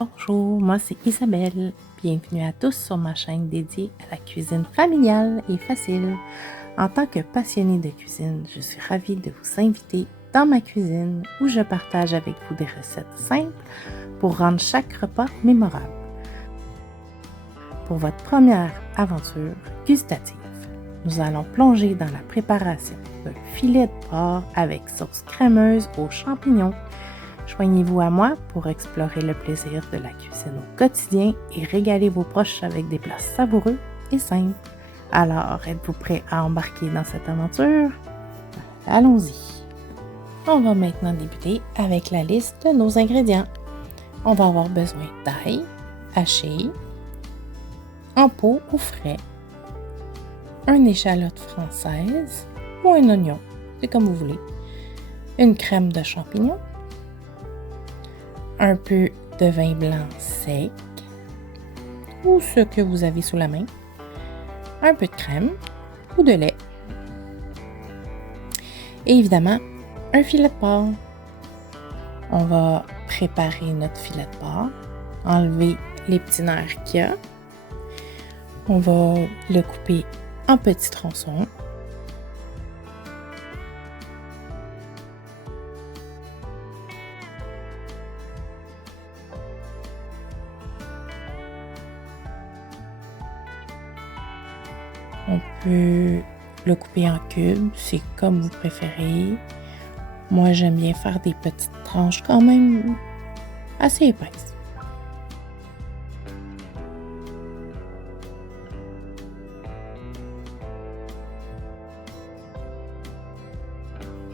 Bonjour, moi c'est Isabelle. Bienvenue à tous sur ma chaîne dédiée à la cuisine familiale et facile. En tant que passionnée de cuisine, je suis ravie de vous inviter dans ma cuisine où je partage avec vous des recettes simples pour rendre chaque repas mémorable. Pour votre première aventure gustative, nous allons plonger dans la préparation d'un filet de porc avec sauce crémeuse aux champignons. Joignez-vous à moi pour explorer le plaisir de la cuisine au quotidien et régaler vos proches avec des plats savoureux et simples. Alors, êtes-vous prêts à embarquer dans cette aventure? Allons-y! On va maintenant débuter avec la liste de nos ingrédients. On va avoir besoin d'ail haché, en pot ou frais, une échalote française ou un oignon, c'est comme vous voulez, une crème de champignons, un peu de vin blanc sec ou ce que vous avez sous la main, un peu de crème ou de lait et évidemment un filet de porc. On va préparer notre filet de porc, enlever les petits nerfs qu'il y a. On va le couper en petits tronçons. On peut le couper en cubes, c'est comme vous préférez. Moi, j'aime bien faire des petites tranches quand même assez épaisses.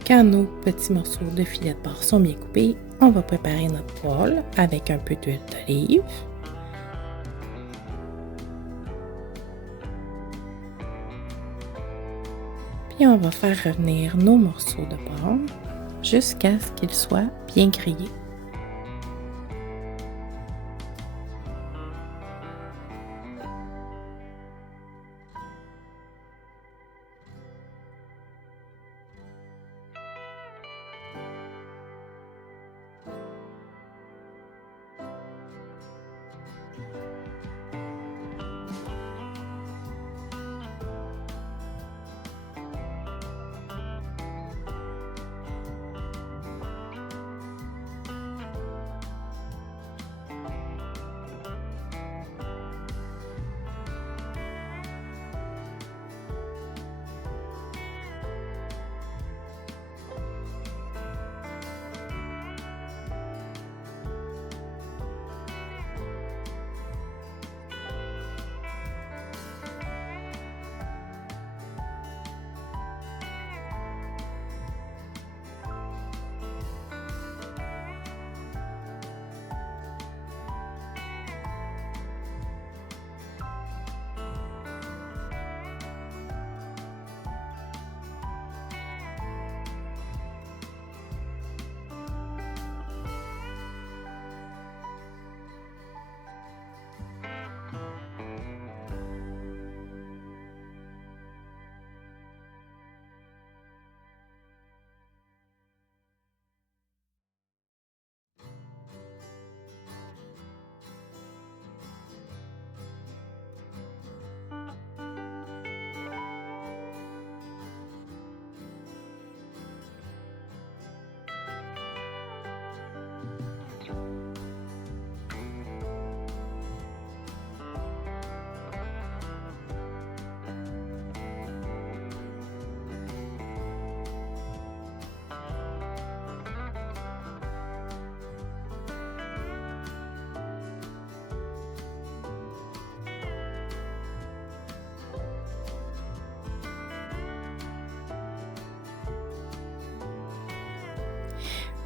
Quand nos petits morceaux de filet de porc sont bien coupés, on va préparer notre poêle avec un peu d'huile d'olive. Puis on va faire revenir nos morceaux de porc jusqu'à ce qu'ils soient bien grillés.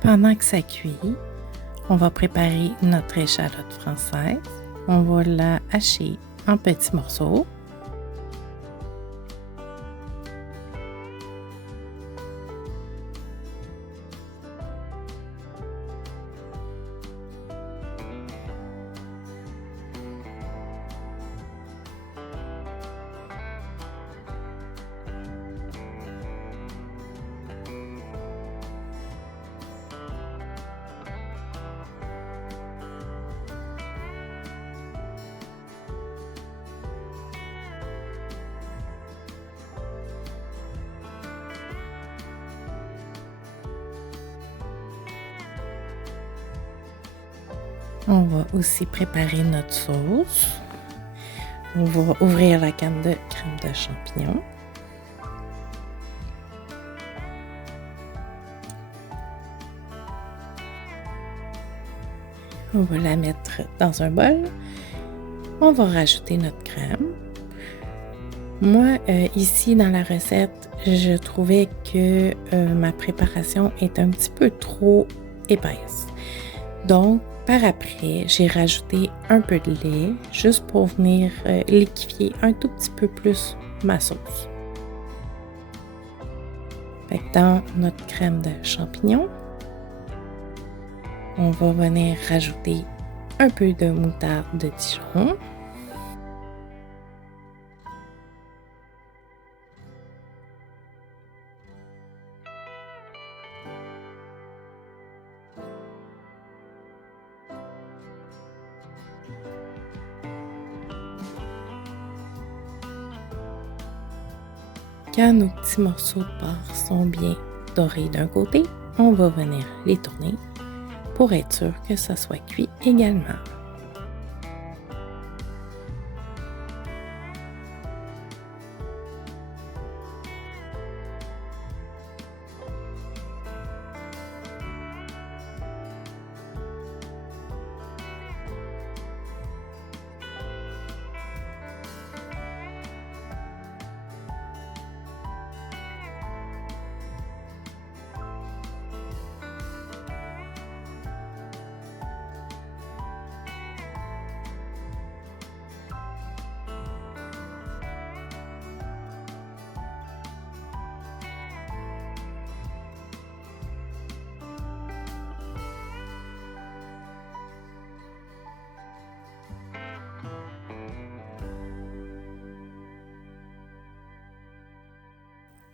Pendant que ça cuit, on va préparer notre échalote française. On va la hacher en petits morceaux. On va aussi préparer notre sauce. On va ouvrir la canne de crème de champignons. On va la mettre dans un bol. On va rajouter notre crème. Moi, ici dans la recette, je trouvais que ma préparation est un petit peu trop épaisse. Donc, par après, j'ai rajouté un peu de lait juste pour venir liquéfier un tout petit peu plus ma sauce. Fait que dans notre crème de champignons, on va venir rajouter un peu de moutarde de Dijon. Quand nos petits morceaux de porc sont bien dorés d'un côté, on va venir les tourner pour être sûr que ça soit cuit également.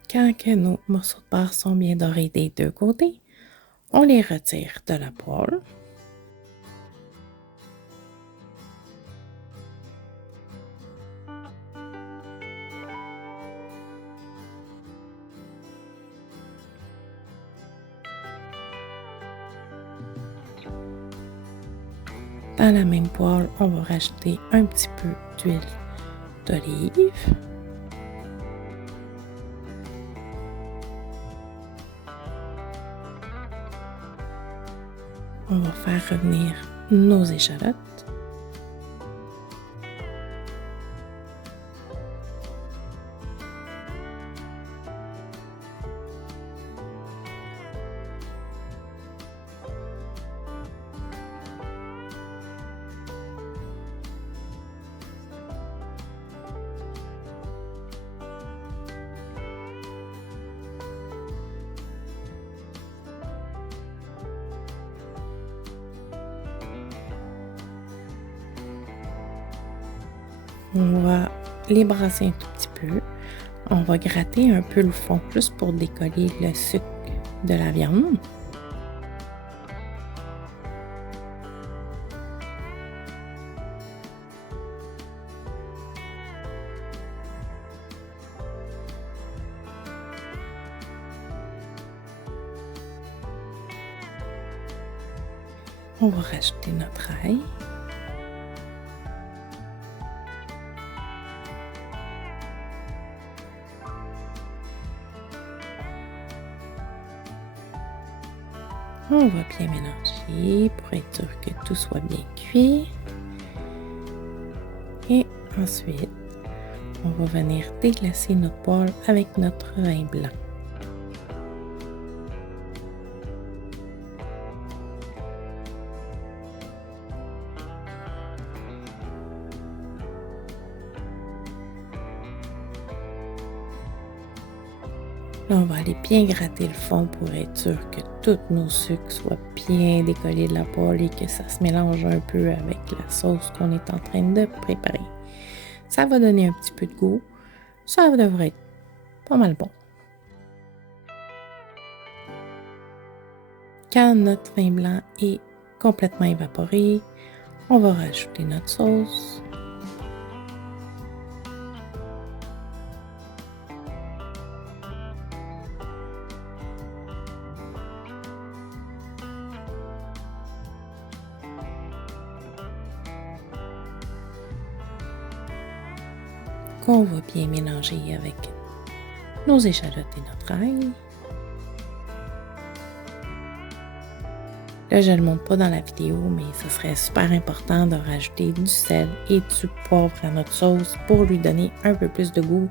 Quand que nos morceaux de porc sont bien dorés des deux côtés, on les retire de la poêle. Dans la même poêle, on va rajouter un petit peu d'huile d'olive. On va faire revenir nos échalotes. On va les brasser un tout petit peu. On va gratter un peu le fond, juste pour décoller le sucre de la viande. On va rajouter notre ail. On va bien mélanger pour être sûr que tout soit bien cuit. Et ensuite, on va venir déglacer notre poêle avec notre vin blanc. Là, on va aller bien gratter le fond pour être sûr que tous nos sucres soient bien décollés de la poêle et que ça se mélange un peu avec la sauce qu'on est en train de préparer. Ça va donner un petit peu de goût. Ça devrait être pas mal bon. Quand notre vin blanc est complètement évaporé, on va rajouter notre sauce. qu'on va bien mélanger avec nos échalotes et notre ail. Là, je ne le montre pas dans la vidéo, mais ce serait super important de rajouter du sel et du poivre à notre sauce pour lui donner un peu plus de goût.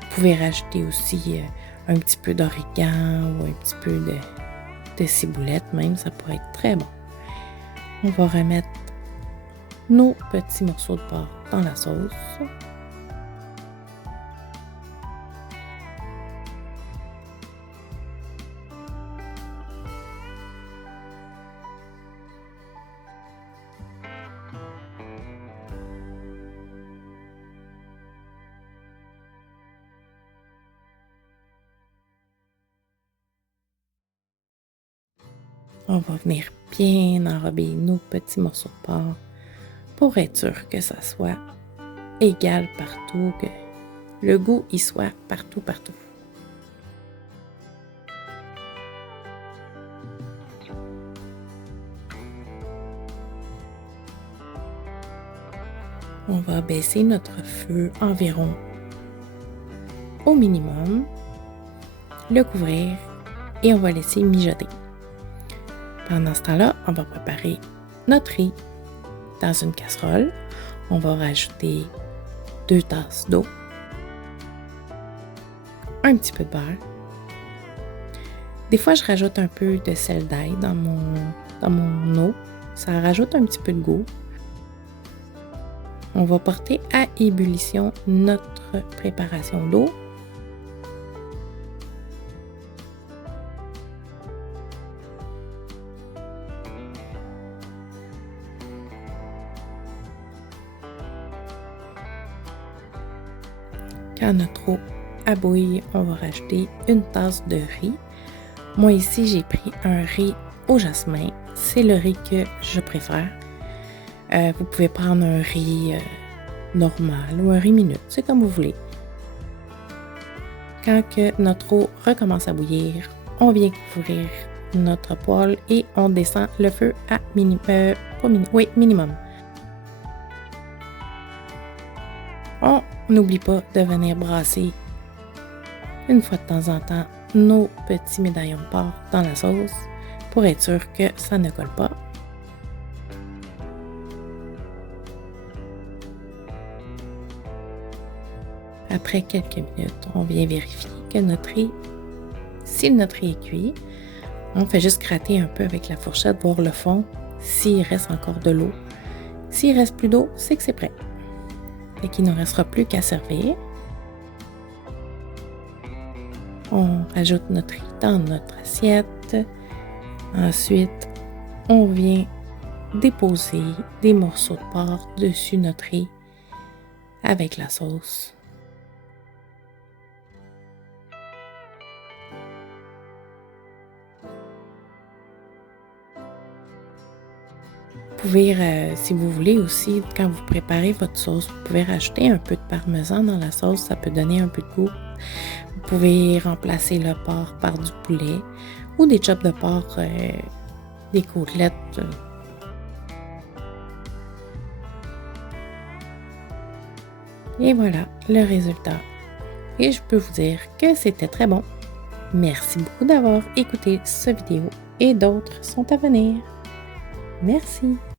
Vous pouvez rajouter aussi un petit peu d'origan ou un petit peu de ciboulette même, ça pourrait être très bon. On va remettre nos petits morceaux de porc dans la sauce. On va venir bien enrober nos petits morceaux de porc pour être sûr que ça soit égal partout, que le goût y soit partout. On va baisser notre feu environ au minimum, le couvrir et on va laisser mijoter. Pendant ce temps-là, on va préparer notre riz dans une casserole. On va rajouter 2 tasses d'eau, un petit peu de beurre. Des fois, je rajoute un peu de sel d'ail dans mon eau. Ça rajoute un petit peu de goût. On va porter à ébullition notre préparation d'eau. Quand notre eau a bouilli, on va rajouter une tasse de riz. Moi ici, j'ai pris un riz au jasmin. C'est le riz que je préfère. Vous pouvez prendre un riz normal ou un riz minute, c'est comme vous voulez. Quand que notre eau recommence à bouillir, on vient couvrir notre poêle et on descend le feu à minimum. On n'oublie pas de venir brasser une fois de temps en temps nos petits médaillons de porc dans la sauce pour être sûr que ça ne colle pas. Après quelques minutes, on vient vérifier que si notre riz est cuit, on fait juste gratter un peu avec la fourchette, voir le fond, s'il reste encore de l'eau. S'il reste plus d'eau, c'est que c'est prêt. Et qu'il ne restera plus qu'à servir. On rajoute notre riz dans notre assiette. Ensuite, on vient déposer des morceaux de porc dessus notre riz avec la sauce. Vous pouvez, si vous voulez aussi, quand vous préparez votre sauce, vous pouvez rajouter un peu de parmesan dans la sauce, ça peut donner un peu de goût. Vous pouvez remplacer le porc par du poulet ou des chops de porc, des côtelettes. Et voilà le résultat. Et je peux vous dire que c'était très bon. Merci beaucoup d'avoir écouté cette vidéo et d'autres sont à venir. Merci.